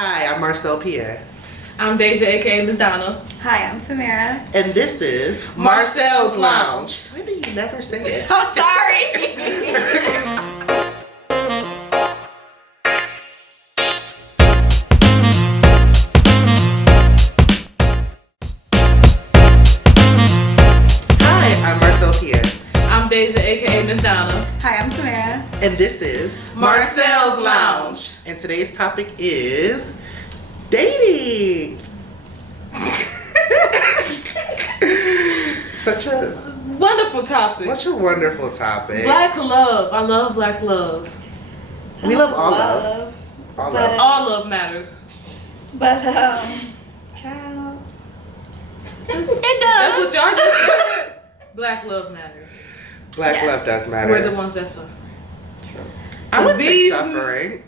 Hi, I'm Marcell Pierre. I'm Deja AKA Donna. Hi, I'm Tamara. And this is Marcell's Lounge. Why do you never say it? I'm sorry. Hi, I'm Marcell Pierre. I'm Deja AKA Donna. Hi, I'm Tamara. And this is Marcell's Lounge. And today's topic is dating. Such a Wonderful topic. wonderful topic. Black love. I love black love. We love all love. All but- love. All love matters. But, child. That's does. what y'all just said. Black love matters. Black Yes. love does matter. We're the ones that suffer. I wouldn't say These- suffering.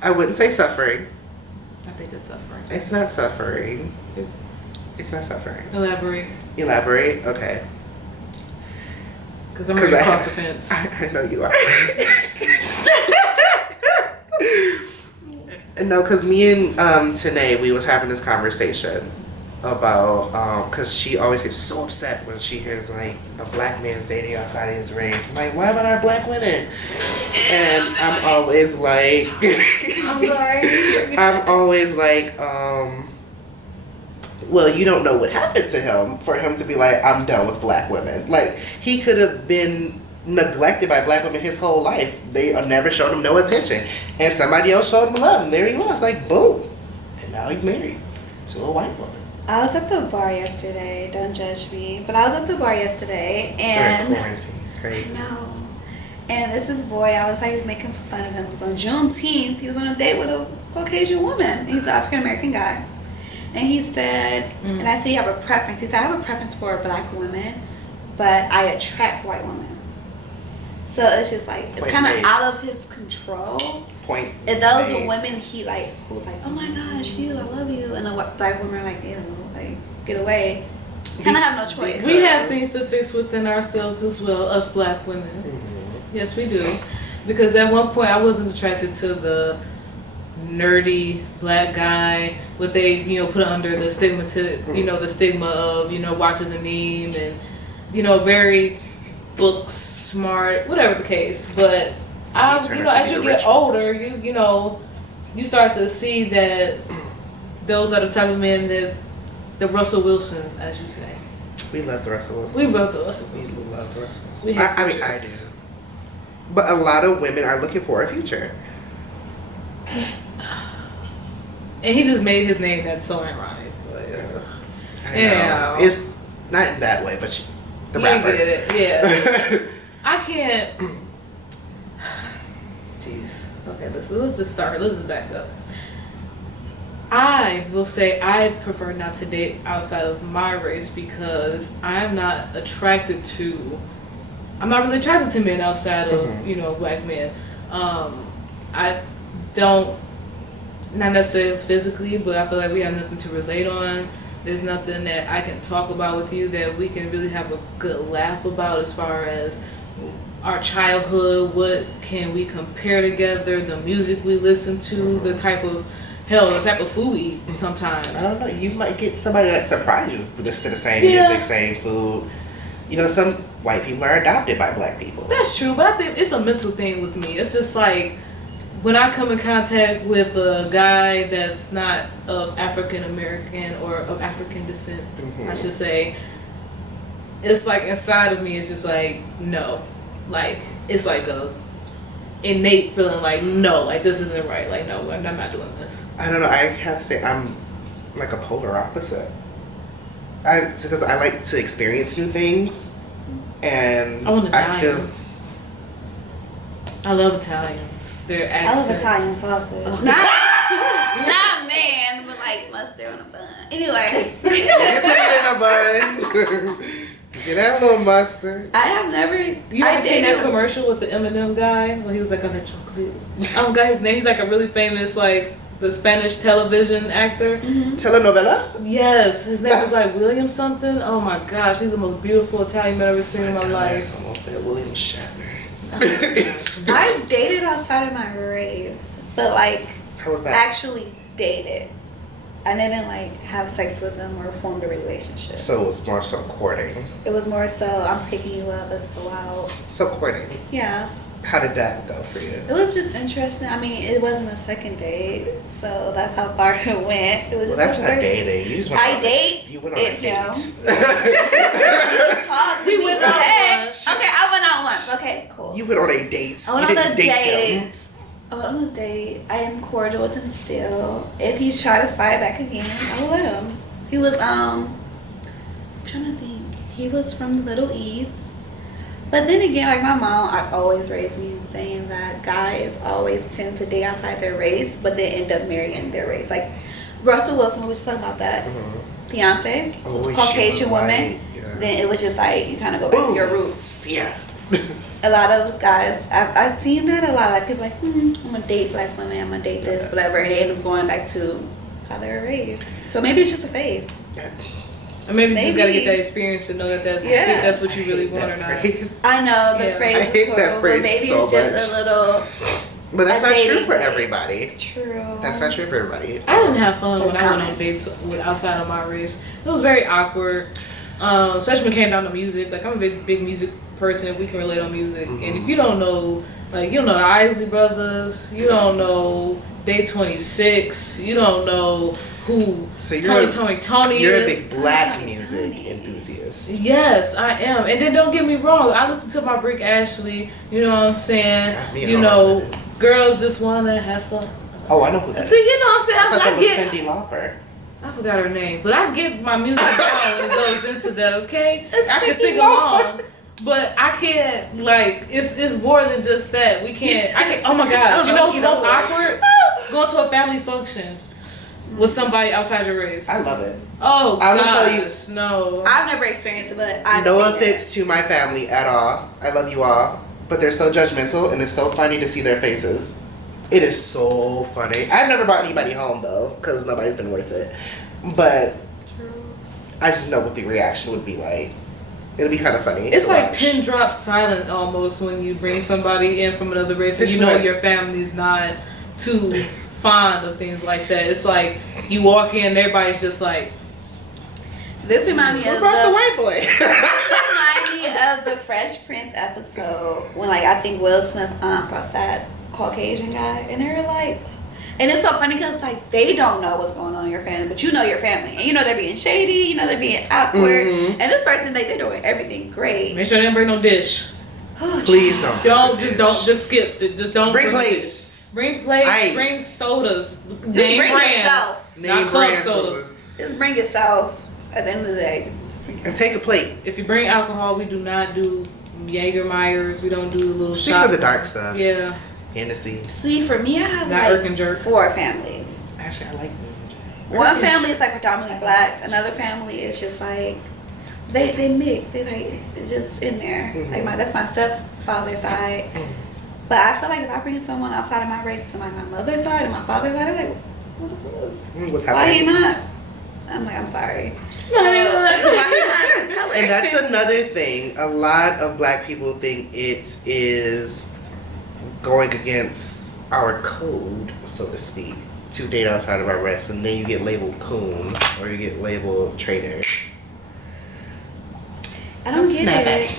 I wouldn't say suffering. I think it's suffering. It's not suffering. It's- It's not suffering. Elaborate. Elaborate. Okay. Because I'm ready to cross the fence. I know you are. No, because me and Tanae, we was having this conversation about, because she always gets so upset when she hears, like, a black man's dating outside of his race. I'm like, why about our black women? And I'm always like... I'm sorry. I'm always like, well, you don't know what happened to him for him to be like, I'm done with black women. Like, he could have been neglected by black women his whole life. They never showed him no attention. And somebody else showed him love, and there he was, like, boom. And now he's married to a white woman. I was at the bar yesterday. Don't judge me. But I was at the bar yesterday, During and quarantine. Crazy. no. And this is boy, I was like making fun of him because on Juneteenth, he was on a date with a Caucasian woman. He's an African American guy. And he said, and I said, you have a preference. He said, I have a preference for black women, but I attract white women. So it's just like, it's Point kind of made. out of his control. Point. And those made. are women he like, who's like, oh my gosh, you, I love you. And the black women are like, ew, like, get away. Kind of have no choice. We have things to fix within ourselves as well, us black women. Mm-hmm. Yes, we do. Because at one point I wasn't attracted to the nerdy black guy, what they, put under the stigma the stigma of, watches a meme and, very book smart, whatever the case. But as you get older, you start to see that those are the type of men that the Russell Wilsons, as you say. We love the Russell Wilsons. We love the Russell We Wilsons. love the Russell Wilsons. We have I mean, I do. But a lot of women are looking for a future. And he just made his name that's so ironic. But, I know. It's not in that way, but the rapper. get it, yeah. I can't. Jeez. Okay, let's just start. Let's just back up. I will say I prefer not to date outside of my race because I'm not really attracted to men outside of, black men. I don't, not necessarily physically, but I feel like we have nothing to relate on. There's nothing that I can talk about with you that we can really have a good laugh about as far as our childhood, what can we compare together, the music we listen to, the type of food we eat sometimes. I don't know. You might get somebody that surprise you with listen to the same music, same food. Some white people are adopted by black people. That's true, but I think it's a mental thing with me. It's just like when I come in contact with a guy that's not of African American or of African descent, I should say, it's like inside of me, it's just like, no. Like, it's like a innate feeling like, no, like this isn't right. Like, no, I'm not doing this. I don't know. I have to say I'm like a polar opposite. Because I like to experience new things, and I want I Italian. feel. I love Italians. Their I love accents. Italian sausage. Oh. Not man, but like mustard on a bun. Anyway. You put it in a bun. Get that little mustard. I have never. You ever seen that commercial with the Eminem guy when he was like on the chocolate? I forgot his name. He's like a really famous the Spanish television actor. Telenovela? Yes, his name was like William something. Oh my gosh, he's the most beautiful Italian man I've ever seen in my I life. almost said William Shatner. Oh my gosh. I've dated outside of my race, but like How was that? actually dated. I didn't like have sex with them or formed a relationship. So it was more so courting. It was more so I'm picking you up, let's go out. So courting. Yeah. How did that go for you? It was just interesting. I mean, it wasn't a second date, so that's how far it went. It was Well, just that's not dating. You just went I on date. You went on a him. date. We went on once. Okay, I went on once. Okay, cool. You went on a date. I went You on didn't a date date. him. I went on a date. I am cordial with him still. If he's trying to slide back again, I will let him. He was I'm trying to think. He was from the Middle East. But then again, like my mom always raised me saying that guys always tend to date outside their race, but they end up marrying their race. Like Russell Wilson, we were just talking about that. Fiance, Caucasian woman. Yeah. Then it was just like you kind of go back to your roots. Yeah. A lot of guys, I've seen that a lot. Like people like, I'm gonna date black women, I'm gonna date this, whatever, and they end up going back to how they were raised. So maybe it's just a phase. Or maybe you just gotta get that experience to know that that's see if that's what you really want or not. I know the phrase I is hate that horrible, phrase but maybe so it's just much. a little. But that's a not true dating for thing. everybody. True. That's not true for everybody. I didn't have fun when It's I went common. on dates with outside of my race. It was very awkward, especially when it came down to music. Like I'm a big music person, and we can relate on music. And if you don't know, like you don't know the Isley Brothers, you don't know Day 26, you don't know who So Tony You're a is. big black music enthusiast. Yes, I am. And then don't get me wrong, I listen to my Brick Ashley, you know what I'm saying? I You know, girls just wanna have fun. Oh, I know who that is. See, you know what I'm saying? I thought that I was get Cyndi Lauper. I forgot her name, but I get my music down when it goes into that, okay? It's I can Cyndi sing Lauper. along. But I can't, like, it's more than just that. We can't, I can't, oh my gosh. You know what's most awkward? Going to a family function with somebody outside your race. I love it. Oh, I'm gonna gosh, tell no. I've never experienced it, but I've No seen offense to my family at all. I love you all. But they're so judgmental and it's so funny to see their faces. It is so funny. I've never brought anybody home though, because nobody's been worth it. But I just know what the reaction would be like. It'll be kind of funny. It's to like watch. pin drop silent almost when you bring somebody in from another race and It's you know right. your family's not too fond of things like that. It's like you walk in and everybody's just like, This reminds me What of about the the white boy? remind me of the Fresh Prince episode when like I think Will Smith brought that Caucasian guy and they were like, and it's so funny because like they don't know what's going on in your family, but you know your family and you know they're being shady, you know they're being awkward, and this person they're doing everything great. make sure they don't bring no dish. Oh, Please don't. Just skip it. Just don't Bring the dish. plates. Bring plates, Ice. bring sodas. Just Name bring brand. yourself. Not Name club brand sodas. sodas. Just bring yourself. At the end of the day, just bring And yourself. take a plate. If you bring alcohol, we do not do Jägermeyers. We don't do the little Stick shot for the dark ones. stuff. Yeah. Hennessy. See, for me, I have Not irk and jerk. 4 families. Actually, I like One family is like predominantly black. Another family is just like they mix. They like it's just in there. Mm-hmm. Like that's my stepfather's side. But I feel like if I bring someone outside of my race to my mother's side and my father's side, I'm like, what is this? What's Why he happening? not? I'm like, I'm sorry. Not even Why he not this color? And that's another thing. A lot of black people think it is going against our code, so to speak, to date outside of our race, and then you get labeled coon or you get labeled traitor. I don't Snap get at it.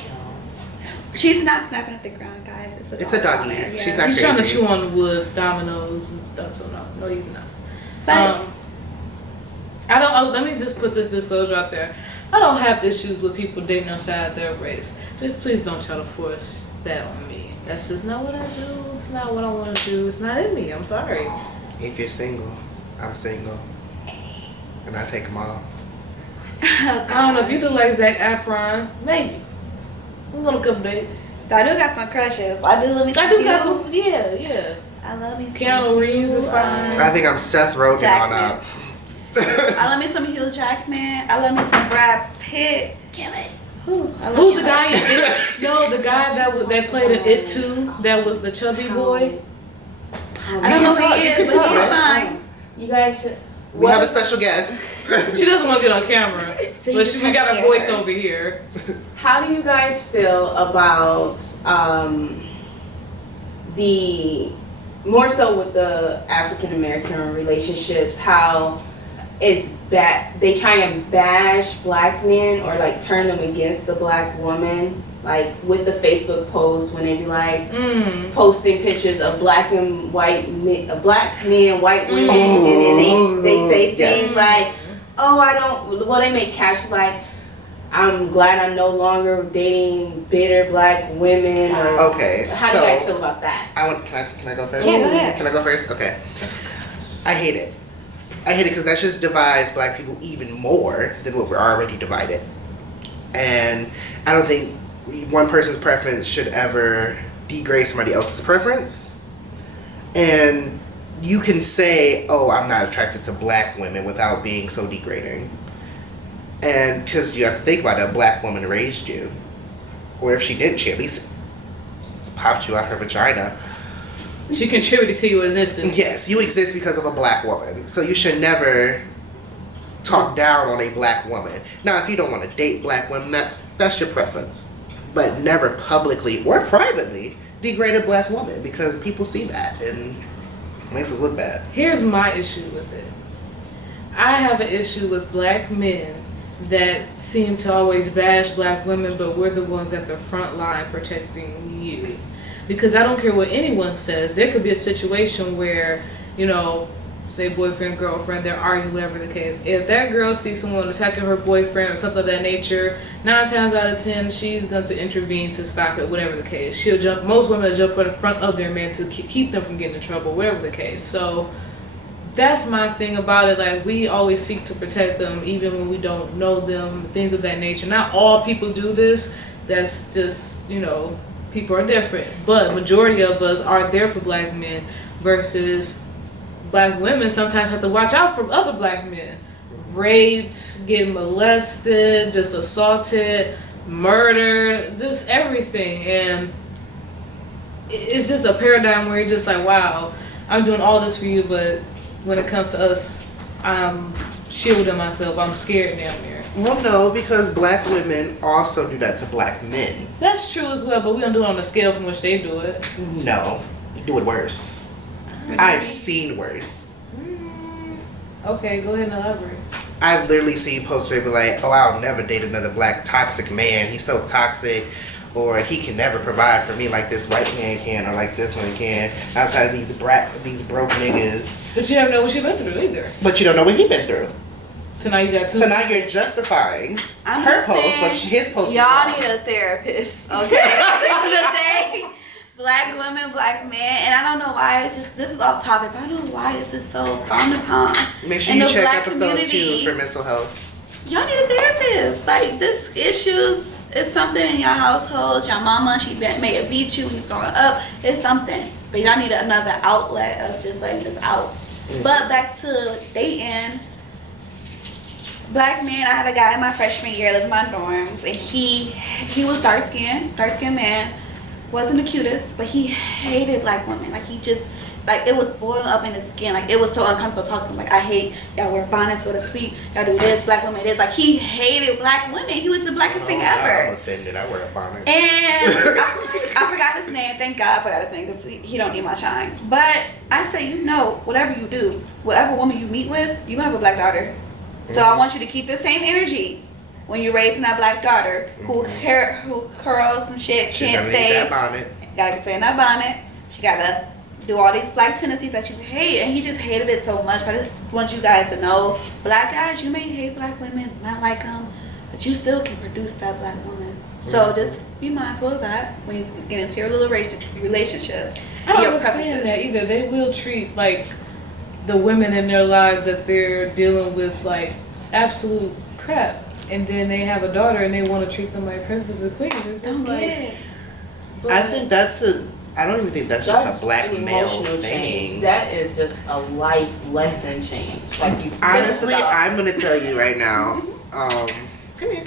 She's not snapping at the ground, guys. It's a doggy. on there, yeah. She's not He's trying to crazy. chew on the wood, dominoes and stuff. So no, he's not. But I don't. Oh, let me just put this disclosure out there. I don't have issues with people dating outside their race. Just please don't try to force that on me. That's just not what I do. It's not what I want to do. It's not in me. I'm sorry. If you're single, I'm single. And I take them all. I don't know if you do like Zac Efron. Maybe. I'm on a couple dates. I do got some crushes. I do love me some I do got Hugh. some. Yeah. I love me some Keanu Reeves is Hugh, fine. I think I'm Seth Rogen on Jackman. up. I love me some Hugh Jackman. I love me some Brad Pitt. Kill it. I love Who's the him. guy in It? No, the guy that played in It Too. That was the chubby boy. I don't know who he is, but he's fine. You guys should. We have a special guest. She doesn't want to get on camera, So you but just we got have a to voice hear her. over here. How do you guys feel about the more so with the African American relationships, how it's bad. They try and bash black men or like turn them against the black woman. Like with the Facebook posts when they be like posting pictures of black and white men, black men, white women, and then they say things like, "Oh, I don't." Well, they make cash like, "I'm glad I'm no longer dating bitter black women." Or, okay, how do you guys feel about that? Can I go first? Yeah, go ahead. Can I go first? Okay. I hate it. I hate it because that just divides black people even more than what we're already divided. And I don't think one person's preference should ever degrade somebody else's preference. And you can say, oh, I'm not attracted to black women without being so degrading. And because you have to think about it, a black woman raised you. Or if she didn't, she at least popped you out her vagina. She contributed to your existence. Yes, you exist because of a black woman. So you should never talk down on a black woman. Now, if you don't want to date black women, that's your preference. But never publicly or privately degrade a black woman because people see that and it makes us look bad. Here's my issue with it. I have an issue with black men that seem to always bash black women, but we're the ones at the front line protecting you. Because I don't care what anyone says. There could be a situation where, you know, say boyfriend, girlfriend, they're arguing, whatever the case. If that girl sees someone attacking her boyfriend or something of that nature, 9 times out of 10, she's going to intervene to stop it, whatever the case. Most women will jump in front of their men to keep them from getting in trouble, whatever the case. So that's my thing about it. Like, we always seek to protect them, even when we don't know them, things of that nature. Not all people do this. That's just, you know, people are different. But majority of us are there for black men versus black women sometimes have to watch out for other black men. Raped, getting molested, just assaulted, murdered, just everything. And it's just a paradigm where you're just like, wow, I'm doing all this for you, but when it comes to us, I'm shielding myself. I'm scared down there. Well, no, because black women also do that to black men. That's true as well, but we don't do it on the scale from which they do it. No, you do it worse. I've seen worse. Okay, go ahead and elaborate. I've literally seen posts where they be like, oh, I'll never date another black toxic man. He's so toxic. Or he can never provide for me like this white man can or like this one can. Outside of these broke niggas. But you never know what she been through either. But you don't know what he been through. So now you got two. So now you're justifying I'm her just post, saying, but his post is y'all wrong. need a therapist, okay? At the end of the day, black women, black men, and I don't know why it's just, this is off topic, but I don't know why it's just so frowned upon. Make sure in you the check black episode community. 2 for mental health. Y'all need a therapist. Like, this issues is something in your household. Your mama, may have beat you, he's growing up. It's something. But y'all need another outlet of just letting this out. But back to dating. Black man, I had a guy in my freshman year living in my dorms, and he was dark skinned man, wasn't the cutest, but he hated black women. Like, he just, like, it was boiling up in his skin. Like, it was so uncomfortable talking to him. Like, I hate y'all wear bonnets, go to sleep, y'all do this, black women this. Like, he hated black women. He was the blackest thing ever. I'm offended. I wear a bonnet. And I forgot his name. Thank God I forgot his name because he don't need my shine. But I say, you know, whatever you do, whatever woman you meet with, you're going to have a black daughter. So I want you to keep the same energy when you're raising that black daughter who curls and shit, She's can't gonna stay. need that bonnet. Gotta stay in that bonnet. She gotta do all these black tendencies that you hate, and he just hated it so much. But I want you guys to know, black guys, you may hate black women, not like them, but you still can produce that black woman. So just be mindful of that when you get into your little relationships. I don't your understand that either. They will treat like the women in their lives that they're dealing with like absolute crap, and then they have a daughter and they want to treat them like princesses and queens. It's just Don't like, get it. I think I don't even think that's just a black an male emotional thing. change. That is just a life lesson change. Like, you Honestly, I'm gonna tell you right now. come here.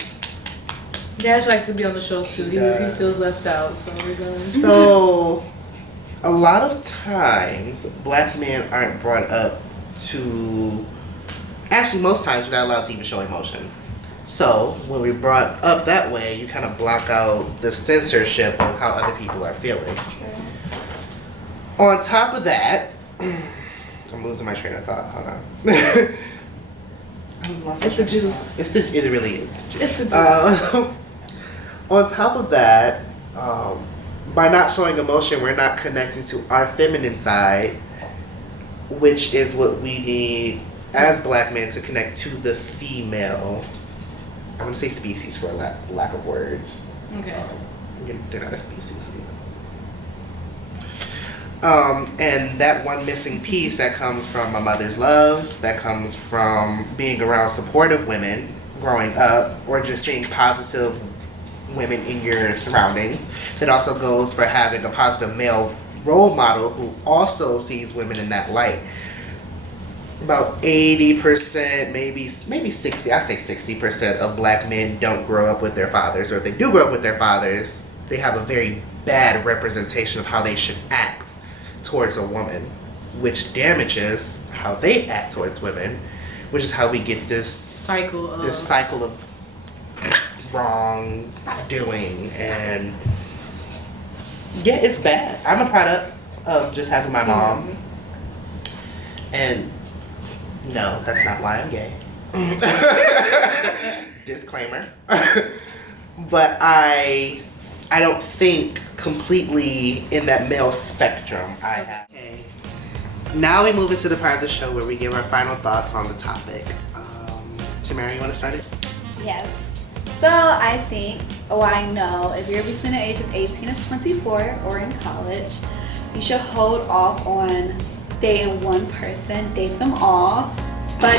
Dash likes to be on the show too. He feels left out, so we're gonna. So, a lot of times, black men aren't brought up to. Actually, most times we're not allowed to even show emotion. So, when we're brought up that way, you kind of block out the censorship of how other people are feeling. On top of that, I'm losing my train of thought. Hold on. It's the juice. It really is the juice. It's the juice. On top of that, by not showing emotion, we're not connecting to our feminine side, which is what we need as black men to connect to the female. I'm gonna say species for lack of words. Okay. They're not a species. And that one missing piece that comes from a mother's love, that comes from being around supportive women growing up, or just seeing positive women in your surroundings. That also goes for having a positive male role model who also sees women in that light. About 80%, maybe 60, I say 60% of black men don't grow up with their fathers, or if they do grow up with their fathers, they have a very bad representation of how they should act towards a woman, which damages how they act towards women, which is how we get this cycle of wrong doing. And yeah, it's bad. I'm a product of just having my mom, and no, that's not why I'm gay. Disclaimer. But I don't think completely in that male spectrum. I have. Okay. Now we move into the part of the show where we give our final thoughts on the topic. Tamara, you want to start it? Yes. So I think, I know, if you're between the age of 18 and 24 or in college, you should hold off on dating one person, date them all, but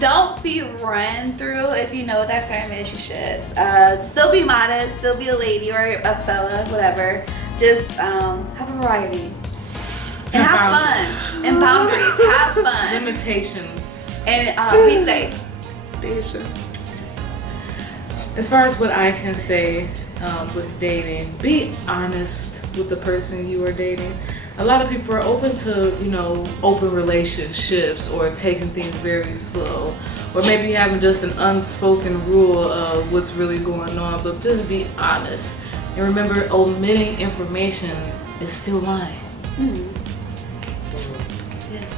don't be run through. If you know what that term is, you should. Still be modest, still be a lady or a fella, whatever. Just have a variety. And have fun. And boundaries. Have fun. Limitations. And be safe. As far as what I can say with dating, be honest with the person you are dating. A lot of people are open to, open relationships or taking things very slow, or maybe having just an unspoken rule of what's really going on, but just be honest. And remember, omitting information is still lying. Mm-hmm. Yes.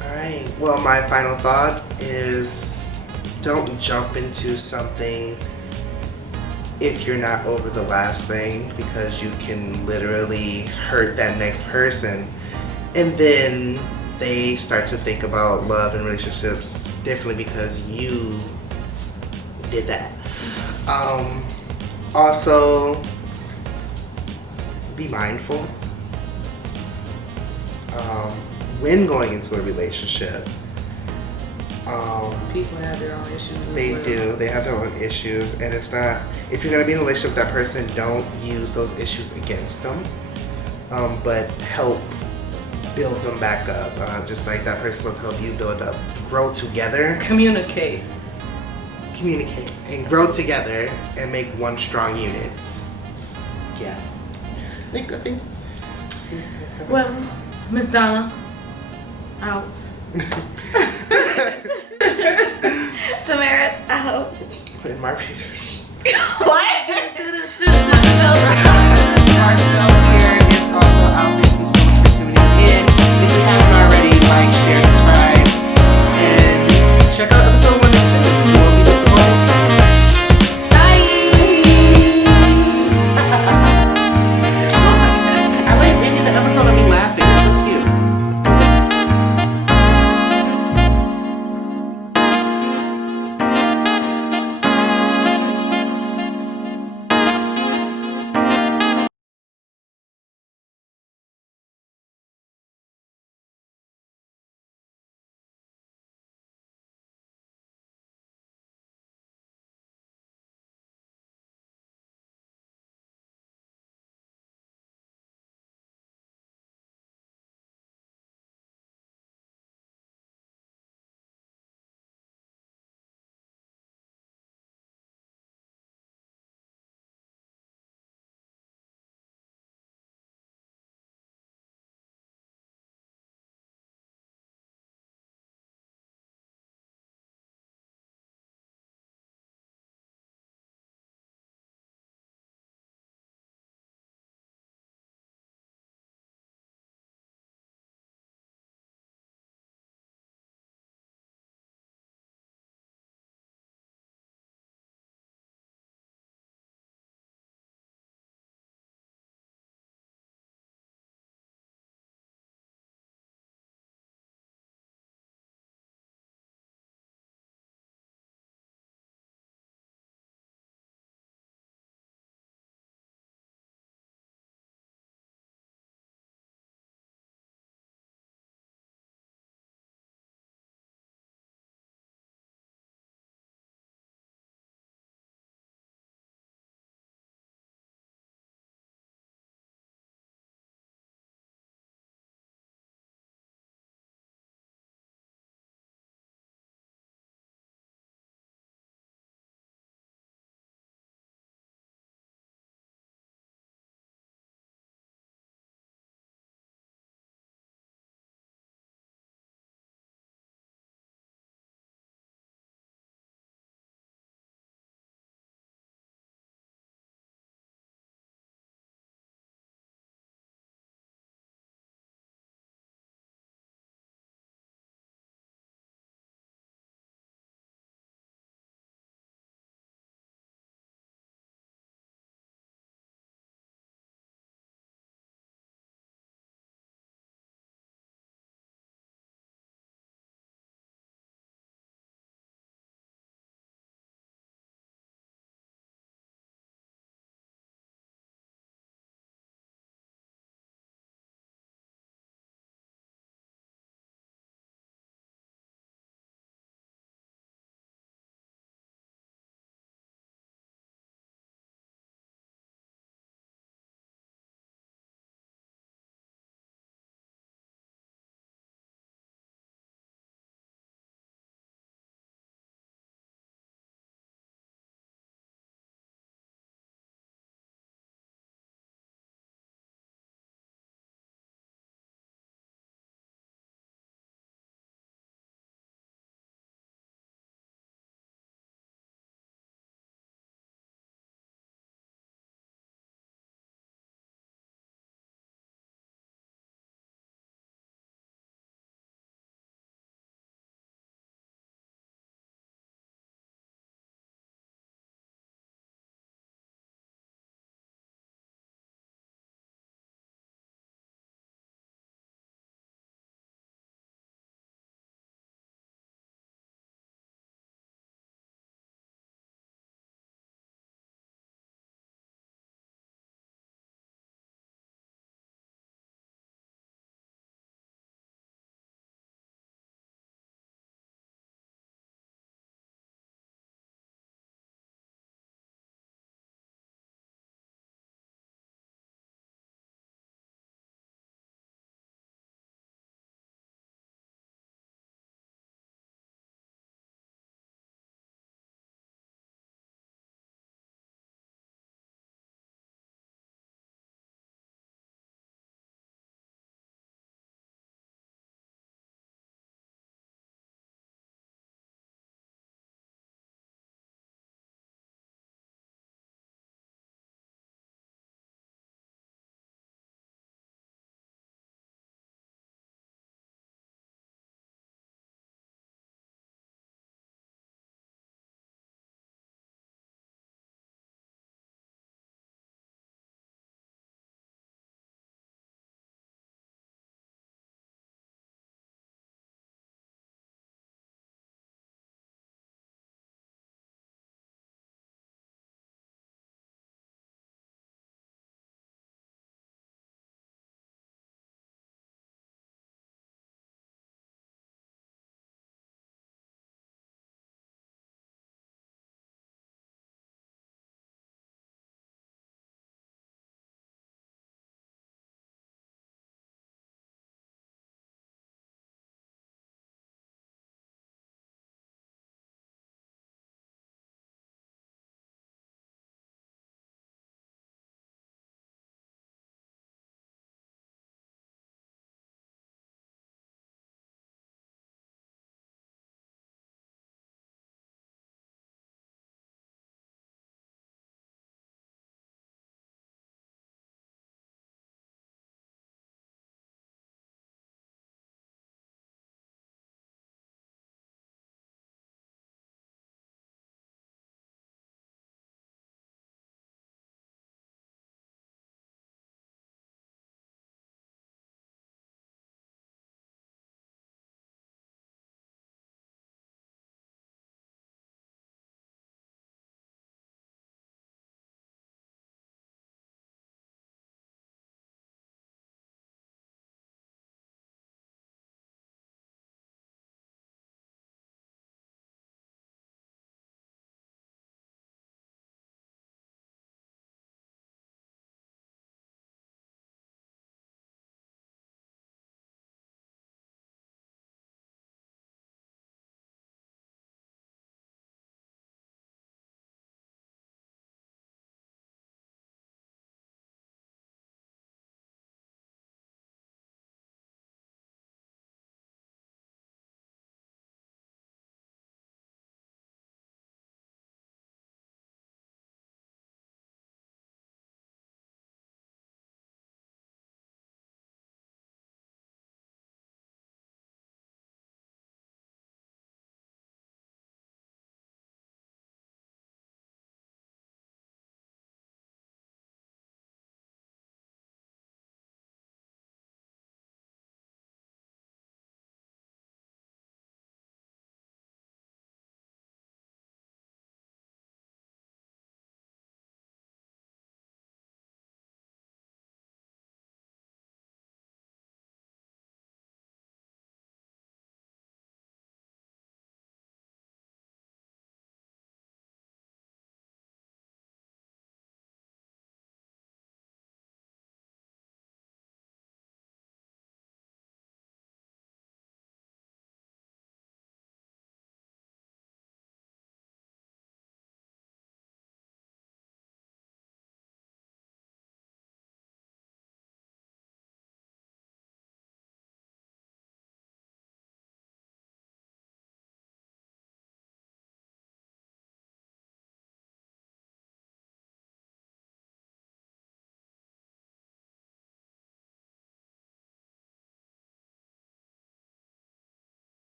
All right. Well, my final thought is don't jump into something if you're not over the last thing, because you can literally hurt that next person, and then they start to think about love and relationships differently because you did that. Also, be mindful when going into a relationship. People have their own issues. They do. They have their own issues, and it's not. If you're gonna be in a relationship with that person, don't use those issues against them, but help build them back up. Just like that person was help you build up, grow together. Communicate, and grow together, and make one strong unit. Yeah. I think. Well, Miss Donna, out. Tamara's out. In my What?